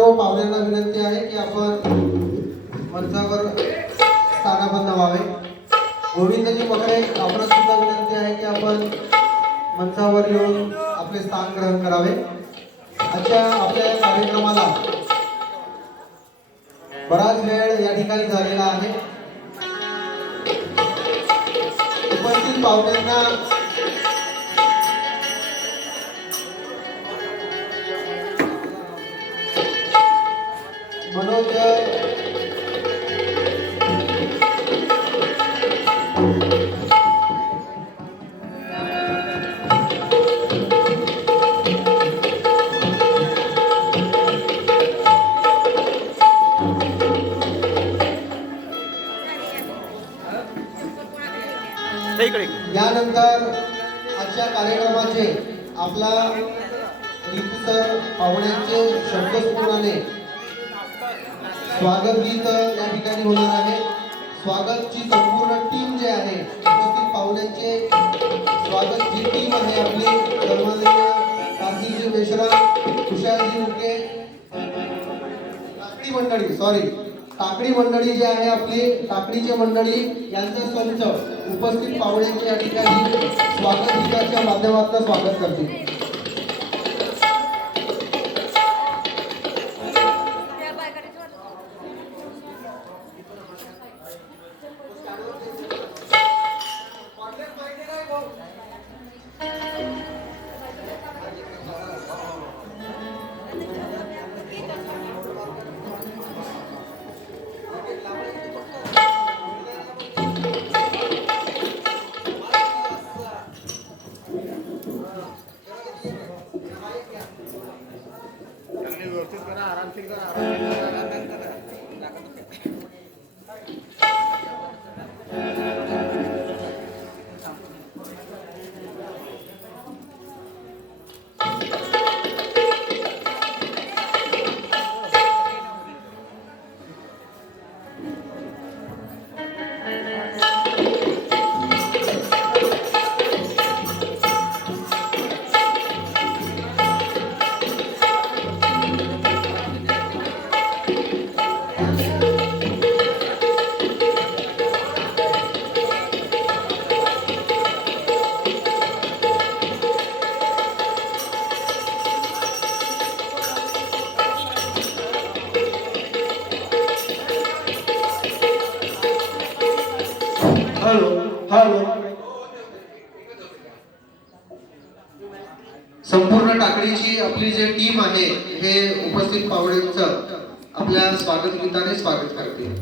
सर्व पाहुण्यांना विनंती आहे की आपण मंचावर स्थानापन्न व्हावे। गोविंदजी मकरे आपणास सुद्धा विनंती आहे की आपण मंचावर येऊन आपले स्थान ग्रहण करावे। आजच्या आपल्या कार्यक्रमाला बराच वेळ या ठिकाणी झालेला आहे। उपस्थित पाहुण्यांना मनोज यानंतर आजच्या कार्यक्रमाचे आपला रीतसर पाहुण्यांचे शब्दस्फुरणाने स्वागत गीत या ठिकाणी होणार आहे। स्वागतची संपूर्ण टीम जे आहे, उपस्थित पाहुण्यांचे स्वागत जी टीम आहे आपली, सन्माननीय कार्तिकजी मेश्राम, तुषारजी मुके, टाकडी मंडळी जी आहे आपली, टाकडीचे मंडळी यांचा संच उपस्थित पाहुण्यांचे या ठिकाणी स्वागत गीताच्या माध्यमातून स्वागत करतील। संपूर्ण टाकडीची आपली जी टीम आहे हे उपस्थित पाहुण्यांचं आपल्या स्वागत गीताने स्वागत करते।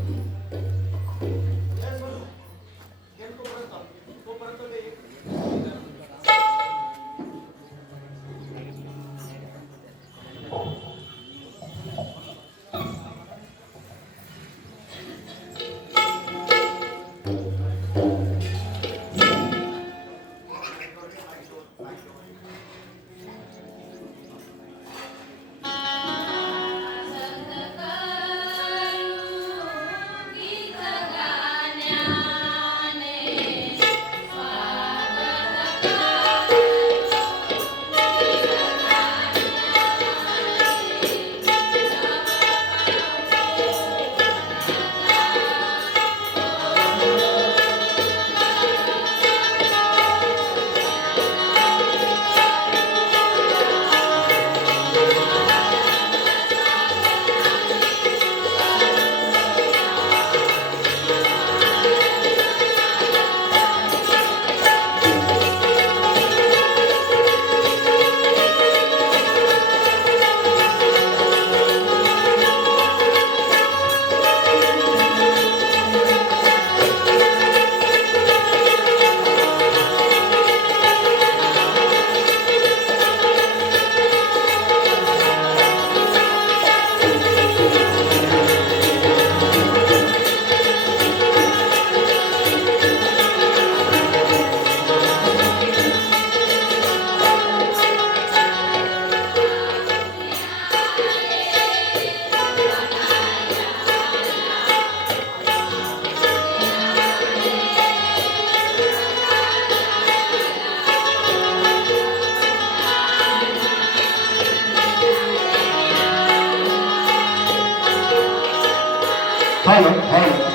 हॅलो हॅलो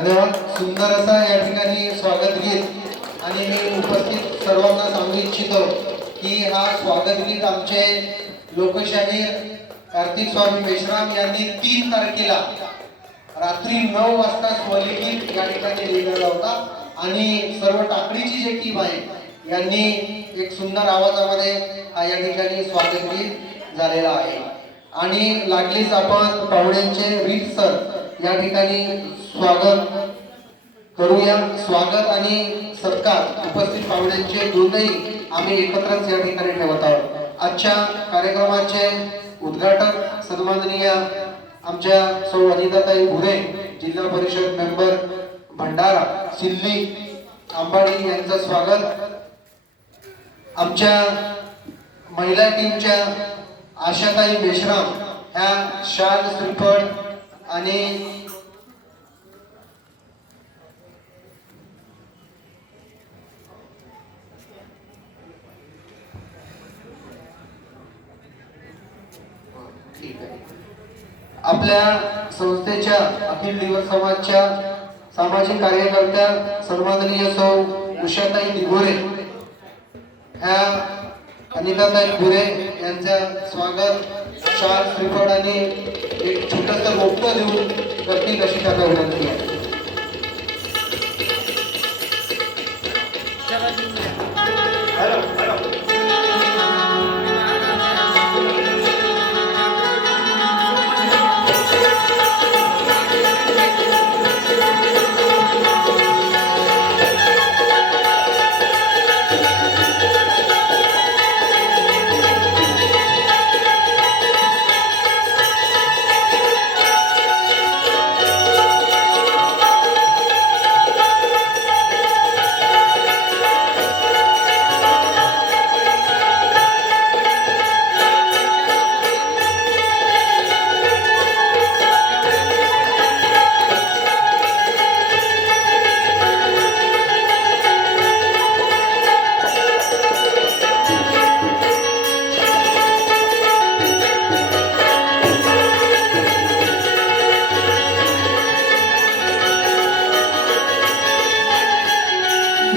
धन्यवाद. सुंदर असा या ठिकाणी स्वागत गीत. आणि मी उपस्थित सर्वांना सांगू इच्छितो की हा स्वागत गीत आमचे लोकशाहीर कार्तिक स्वामी मेश्राम यांनी 3 तारखेला रात्री 9 वाजता स्वरलिखित या ठिकाणी लिहिलेला होता. आणि सर्व टाकडीची जी टीम आहे यांनी एक सुंदर आवाजामध्ये या ठिकाणी स्वागत गीत झालेला आहे. आणि लागलीच आपण पाहुण्यांचे रीतसर या ठिकाणी स्वागत करूया. स्वागत आणि सत्कार उपस्थित पाहुण्यांचे दोन्ही आम्ही एकत्रच या ठिकाणी ठेवत आहोत. आजच्या कार्यक्रमाचे उद्घाटक सन्माननीय आमच्या सौ अनिताताई भुरे, जिल्हा परिषद मेंबर भंडारा सिल्ली अंबाडी यांचं स्वागत. आमच्या महिला टीमच्या आशाताई मेश्राम ह्या शाल श्रीफळ आणि आपल्या संस्थेच्या अखिल दिवस समाजच्या सामाजिक कार्यकर्त्या सन्माननीय सौ उषाताई दिघोरे ह्या अनिताताई भुरे यांचं स्वागत शाल श्रीफळ आणि एक छोटंसं रोपटं देऊन करतील अशी त्यांना विनंती आहे.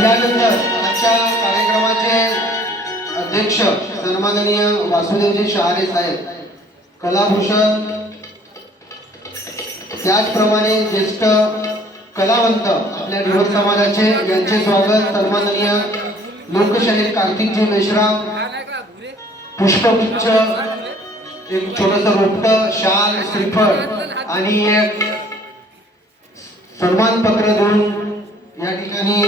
यानंतर आजच्या कार्यक्रमाचे अध्यक्ष सन्माननीय वासुदेवजी शहारे साहेब, कलाभूषण, त्याचप्रमाणे ज्येष्ठ कलावंत आपल्या ढोल समाजाचे यांचे स्वागत सन्माननीय लोकशाहीर कार्तिकजी मेश्राम पुष्पगुच्छ, एक छोटंसं रोपटं, शाल श्रीफळ आणि एक सन्मान पत्र देऊन या ठिकाणी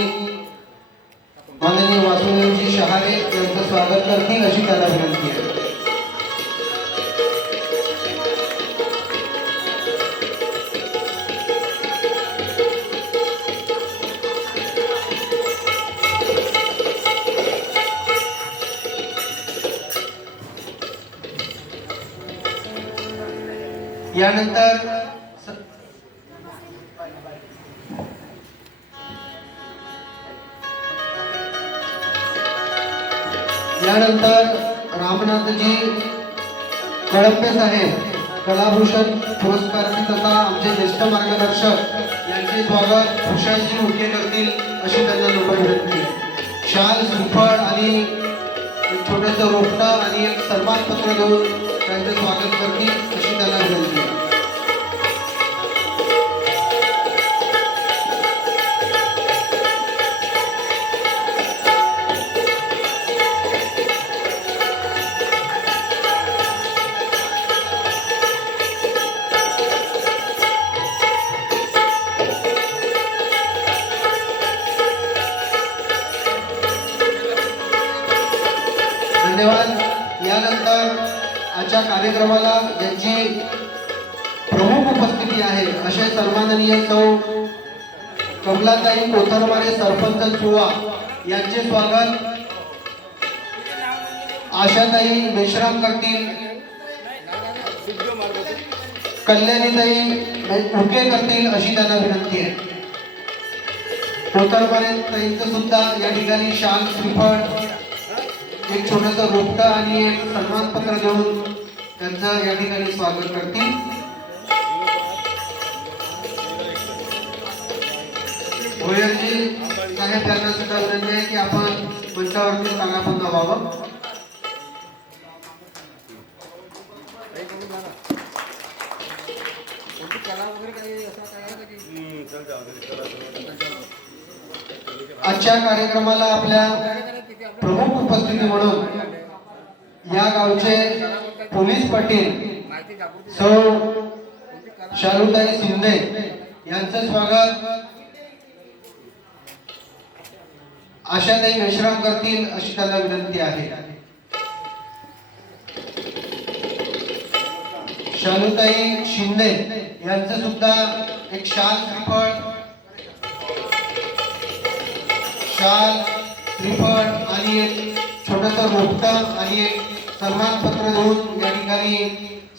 माननीय वासुदेवजी शहारे यांचं स्वागत करतील अशी त्यांना विनंती आहे. यानंतर रामनाथजी कळंबे साहेब, कलाभूषण पुरस्कारार्थी तथा आमचे ज्येष्ठ मार्गदर्शक यांचे स्वागत भूषणजी उके करतील अशी त्यांना नम्र विनंती आहे. शाल श्रीफळ आणि एक छोटंसं रोपटं आणि एक सन्मान पत्र देऊन त्यांचे स्वागत करतील अशी त्यांना विनंती आहे. धन्यवाद. यानंतर आजच्या कार्यक्रमाला ज्यांची प्रमुख उपस्थिती आहे असे सन्माननीय सौ कमलाताई कोथरमारे सरपंच चुवा यांचे स्वागत आशाताई मेश्राम करतील, कल्याणीताई उके करतील अशी त्यांना विनंती आहे. कोथरमारे ताईंचं सुद्धा या ठिकाणी शाल श्रीफळ, एक छोटंसं रोपटं आणि एक सन्मानपत्र देऊन त्यांचं या ठिकाणी स्वागत करतील. भोयरजी साहेब यांना सुद्धा विनंती आहे की आपण मंचावरती स्थानापन्न व्हावं. आजच्या कार्यक्रमाला आपल्या प्रमुख उपस्थिती म्हणून या गावचे पोलीस पाटील सौ शालूताई शिंदे यांचं स्वागत आशाताई विश्राम करतील अशी त्यांना विनंती आहे. शालूताई शिंदे यांचं सुद्धा एक शाल श्रीफळ आणि एक छोटस रोपटं आणि एक सन्मान पत्र देऊन या ठिकाणी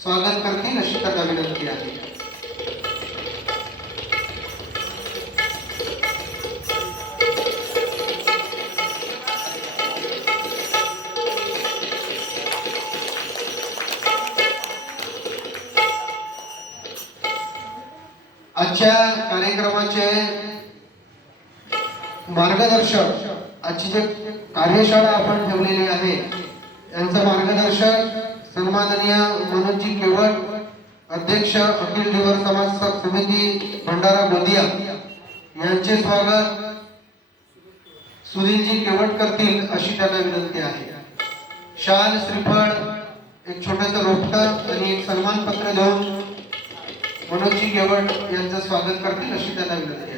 स्वागत करतील अशी त्यांना विनंती आहे. आजच्या कार्यक्रमाचे मार्गदर्शक आजची जे कार्यशाळा आपण ठेवलेली आहे यांचं मार्गदर्शक सन्माननीय मनोजजी केवळ अध्यक्ष अखिल दिवर समाज समिती भंडारा गोंदिया यांचे स्वागत सुधीरजी केवट करतील अशी त्यांना विनंती आहे. शाल श्रीफळ एक छोटंसं रोपटं आणि एक सन्मान पत्र देऊन मनोजजी केवट यांचं स्वागत करतील अशी त्यांना विनंती आहे.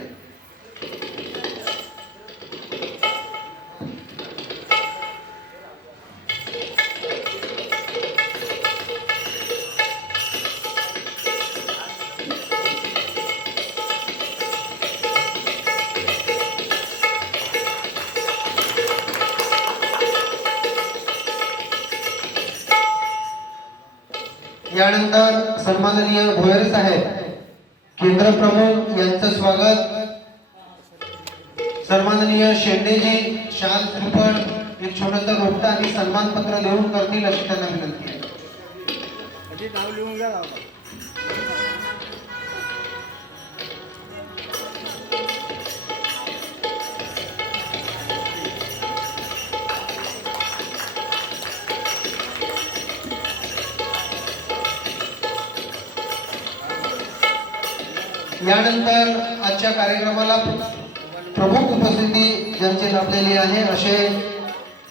यानंतर सन्माननीय भोयर साहेब केंद्र प्रमुख यांचं स्वागत सन्माननीय शेंडेजी शाल श्रीफळ एक छोटंसं रोपटं आणि सन्मान पत्र देऊन करतील अशी त्यांना विनंती आहे. यानंतर आजच्या कार्यक्रमाला प्रमुख उपस्थिती ज्यांची लाभलेली आहे असे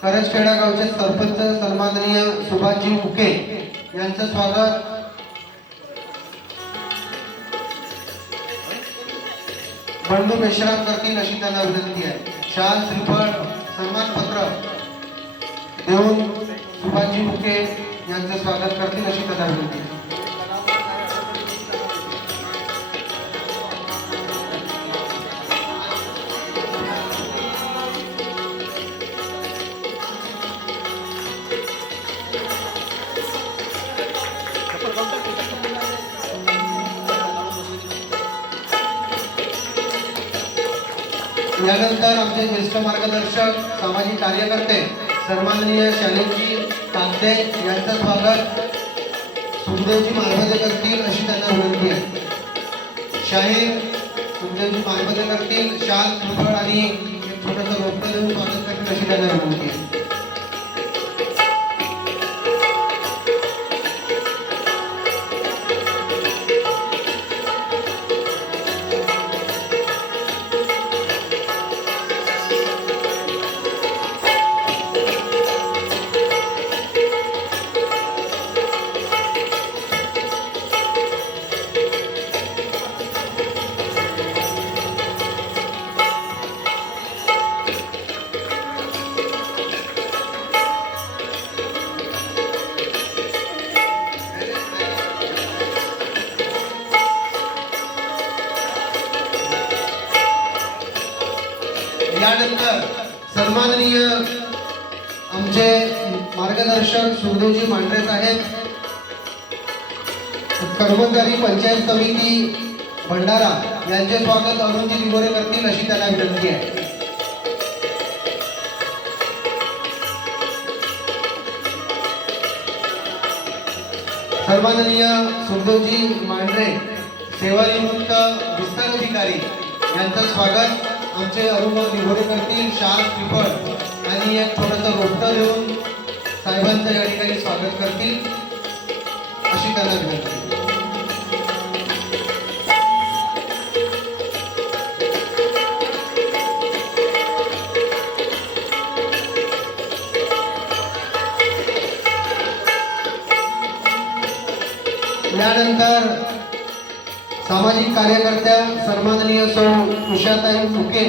करजखेडा गावचे सरपंच सन्माननीय सुभाषजी मुके यांचं स्वागत बंडू मेश्राम करतील अशी त्यांना विनंती आहे. शाल श्रीफळ सन्मान पत्र देऊन सुभाषजी मुके यांचं स्वागत करतील अशी त्यांना विनंती आहे. यानंतर आमचे ज्येष्ठ मार्गदर्शक सामाजिक कार्यकर्ते सन्माननीय शैलेशजी कागदे यांचं स्वागत सुखदेवजी मारबदे करतील अशी त्यांना विनंती आहे. शाहीर सुखदेवजी मारबदे करतील शाल श्रीफळ आणि एक छोटंसं रोपटं देऊन स्वागत करतील अशी त्यांना विनंती आहे. यानंतर सन्माननीय आमचे मार्गदर्शक सुखदेवजी मांढरे साहेब कर्मचारी पंचायत समिती भंडारा यांचे स्वागत अरुणजी दिगोरे करतील अशी त्यांना विनंती आहे. सन्माननीय सुखदेवजी मांढरे सेवानिवृत्त विस्तार अधिकारी यांचं स्वागत आमचे अनुभव निवडे करतील शाल श्रीफळ आणि एक थोडंसं रोपटं देऊन साहेबांचं या ठिकाणी स्वागत करतील अशी त्यांना विनंती. यानंतर सामाजिक कार्यकर्त्या सन्माननीय सौ उषाताई फुके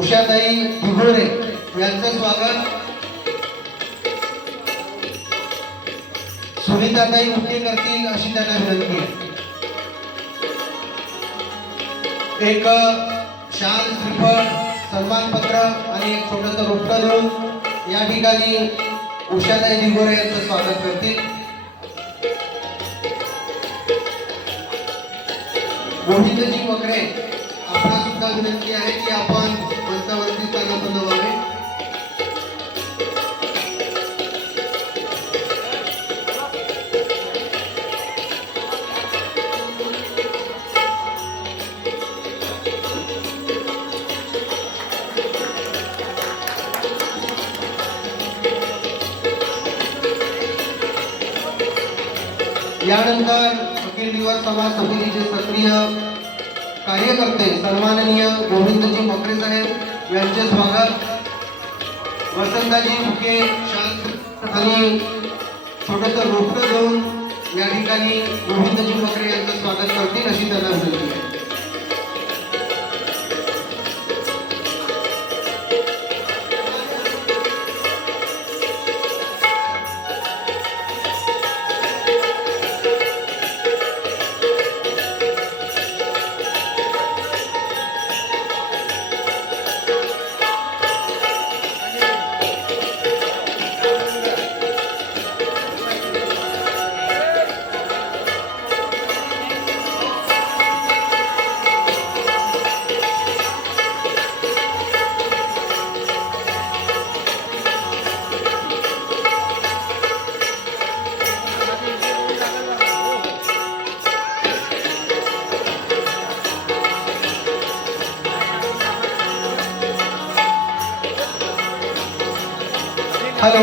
उषाताई दिघोळे यांचं स्वागत सुनीताताई फुके करतील अशी त्यांना विनंती आहे. एक शाल श्रीफळ सन्मानपत्र आणि एक छोटंसं रोपटं देऊन या ठिकाणी उषाताई दिघोळे यांचं स्वागत करतील. गोविंदजी मकरे आपणास सुद्धा विनंती आहे की आपण मंचावरती स्थानापन्न व्हावे. यानंतर अखिल दिवस समाज समितीचे सक्रिय कार्यकर्ते सन्माननीय गोविंदजी मकरे साहेब यांचे स्वागत. वसंताजी फुके शाल आणि छोटंसं रोपटं देऊन या ठिकाणी गोविंदजी मकरे यांचं स्वागत करतील अशी त्यांना विनंती आहे. हॅलो,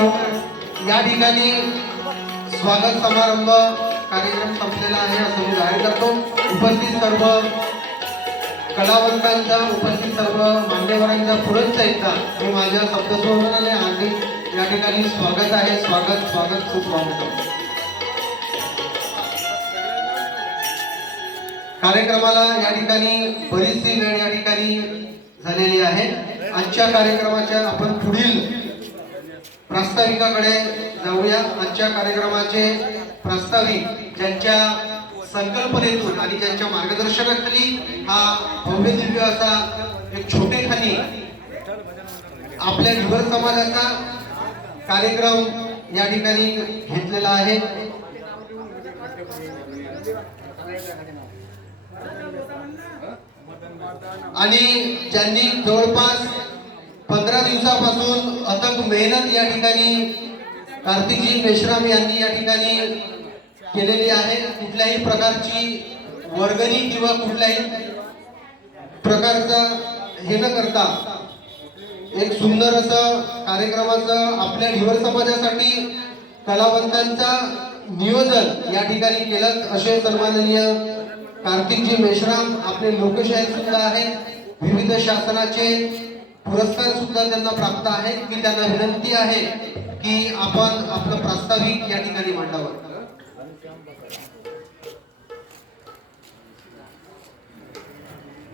या ठिकाणी स्वागत समारंभ कार्यक्रम संपलेला आहे असं मी जाहीर करतो. उपस्थित सर्व कलावंतांचा उपस्थित सर्व मान्यवरांच्या पुढंच एकदा मी माझ्या शब्दस्वराने हार्दिक या ठिकाणी स्वागत आहे. स्वागत स्वागत खूप स्वागत. कार्यक्रमाला या ठिकाणी बरीचशी वेळ या ठिकाणी झालेली आहे. आजच्या कार्यक्रमाच्या आपण पुढील प्रास्ताविकाकडे जाऊया. आजच्या कार्यक्रमाचे प्रास्ताविक ज्यांच्या संकल्पनेतून आणि ज्यांच्या मार्गदर्शनाखाली हा भव्य दिव्य असा एक छोटेखानी आपल्या धीवर समाजाचा कार्यक्रम या ठिकाणी घेतलेला आहे. आणि ज्यांनी जवळपास 15 दिवसापासून अथक मेहनत या ठिकाणी कार्तिकजी मेश्राम यांनी या ठिकाणी केलेली आहे. कुठल्याही प्रकारची वर्गणी किंवा कुठल्याही प्रकारचा हे न करता एक सुंदर असं कार्यक्रमाचं आपल्या ढिवर समाजासाठी कलावंतांचा नियोजन या ठिकाणी केलं असे सन्माननीय कार्तिकजी मेश्राम आपले लोकशाही सुद्धा आहेत. विविध शासनाचे पुरस्कार सुद्धा त्यांना प्राप्त आहेत. की त्यांना विनंती आहे की आपण आपलं प्रास्ताविक या ठिकाणी मांडावं.